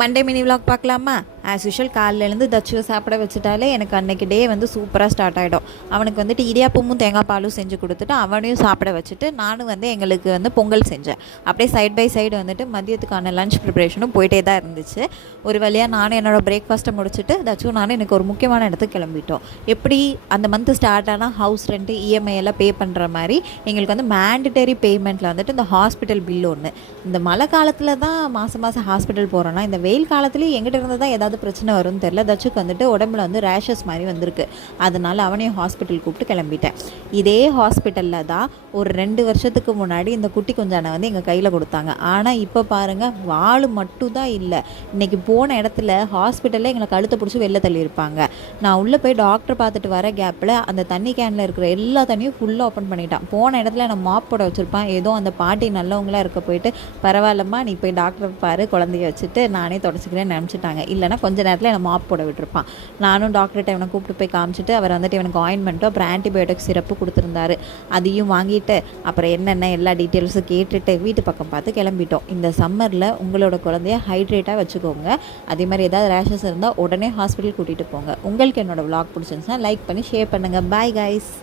Monday mini vlog பார்க்கலாமா? As usual காலைல எழுந்து தச்சுவை சாப்பிட வச்சுட்டாலே எனக்கு அன்றைக்கி டே வந்து சூப்பராக ஸ்டார்ட் ஆகிடும். அவனுக்கு வந்துட்டு இடியாப்பமும் தேங்காய் பாலும் செஞ்சு கொடுத்துட்டு அவனையும் சாப்பிட வச்சுட்டு நானும் வந்து எங்களுக்கு வந்து பொங்கல் செஞ்சேன். அப்படியே சைட் பை சைடு வந்துட்டு மதியத்துக்கான லஞ்ச் ப்ரிப்ரேஷனும் போயிட்டே தான் இருந்துச்சு. ஒரு வழியாக நானும் என்னோடய பிரேக்ஃபாஸ்ட்டை முடிச்சுட்டு தச்சுவும் நானும் எனக்கு ஒரு முக்கியமான இடத்துக்கு கிளம்பிட்டோம். எப்படி அந்த மந்த்து ஸ்டார்ட் ஆனால் ஹவுஸ் ரெண்ட்டு இஎம்ஐ எல்லாம் பே பண்ணுற மாதிரி எங்களுக்கு வந்து மேண்டிட்டரி பேமெண்ட்டில் வந்துட்டு இந்த ஹாஸ்பிட்டல் பில் ஒன்று. இந்த மழை காலத்தில் தான் மாதம் மாதம் ஹாஸ்பிட்டல் போகிறோன்னா இந்த வெயில் காலத்துலேயும் எங்கிட்ட இருந்து தான் ஏதாவது பிரச்சனை வரும்னு தெரில. தச்சுக்கு வந்துட்டு உடம்புல வந்து ரேஷஸ் மாதிரி வந்திருக்கு. அதனால் அவனையும் ஹாஸ்பிட்டல் கூப்பிட்டு கிளம்பிட்டேன். இதே ஹாஸ்பிட்டலில் தான் ஒரு 2 வருஷத்துக்கு முன்னாடி இந்த குட்டி குஞ்சானை வந்து எங்கள் கையில் கொடுத்தாங்க. ஆனால் இப்போ பாருங்கள், வாள் மட்டும் தான் இல்லை. இன்றைக்கி போன இடத்துல ஹாஸ்பிட்டலில் எங்களை கழுத்தை பிடிச்சி வெளில தள்ளியிருப்பாங்க. நான் உள்ளே போய் டாக்டர் பார்த்துட்டு வர கேப்பில் அந்த தண்ணி கேனில் இருக்கிற எல்லா தண்ணியும் ஃபுல்லாக ஓப்பன் பண்ணிட்டான். போன இடத்துல நான் மாப் போட வச்சுருப்பான். ஏதோ அந்த பாட்டி நல்லவங்களாக இருக்க போயிட்டு, பரவாயில்லம்மா நீ போய் டாக்டர் பாரு, குழந்தைய வச்சுட்டு நானே தொடச்சிக்கிறேன்னு நினச்சிட்டாங்க. இல்லைனா கொஞ்ச நேரத்தில் என்னை மாப் போட விட்டுருப்பான். நானும் டாக்டர்கிட்ட இவனை கூப்பிட்டு போய் காமிச்சிட்டு அவர் வந்துட்டு இவனுக்கு ஆயின்மெண்ட்டோ அப்புறம் ஆன்டிபயோட்டிக் சிறப்பு கொடுத்துருந்தாரு. அதையும் வாங்கிட்டு அப்புறம் என்னென்ன எல்லா டீட்டெயில்ஸும் கேட்டுட்டு வீட்டு பக்கம் பார்த்து கிளம்பிட்டோம். இந்த சம்மரில் உங்களோட குழந்தைய ஹைட்ரேட்டாக வச்சுக்கோங்க. அதே மாதிரி ஏதாவது ரேஷஸ் இருந்தால் உடனே ஹாஸ்பிட்டல் கூட்டிகிட்டு போங்க. உங்களுக்கு என்னோடய விலாக் பிடிச்சிருந்துச்சுன்னா லைக் பண்ணி ஷேர் பண்ணுங்கள். Bye guys.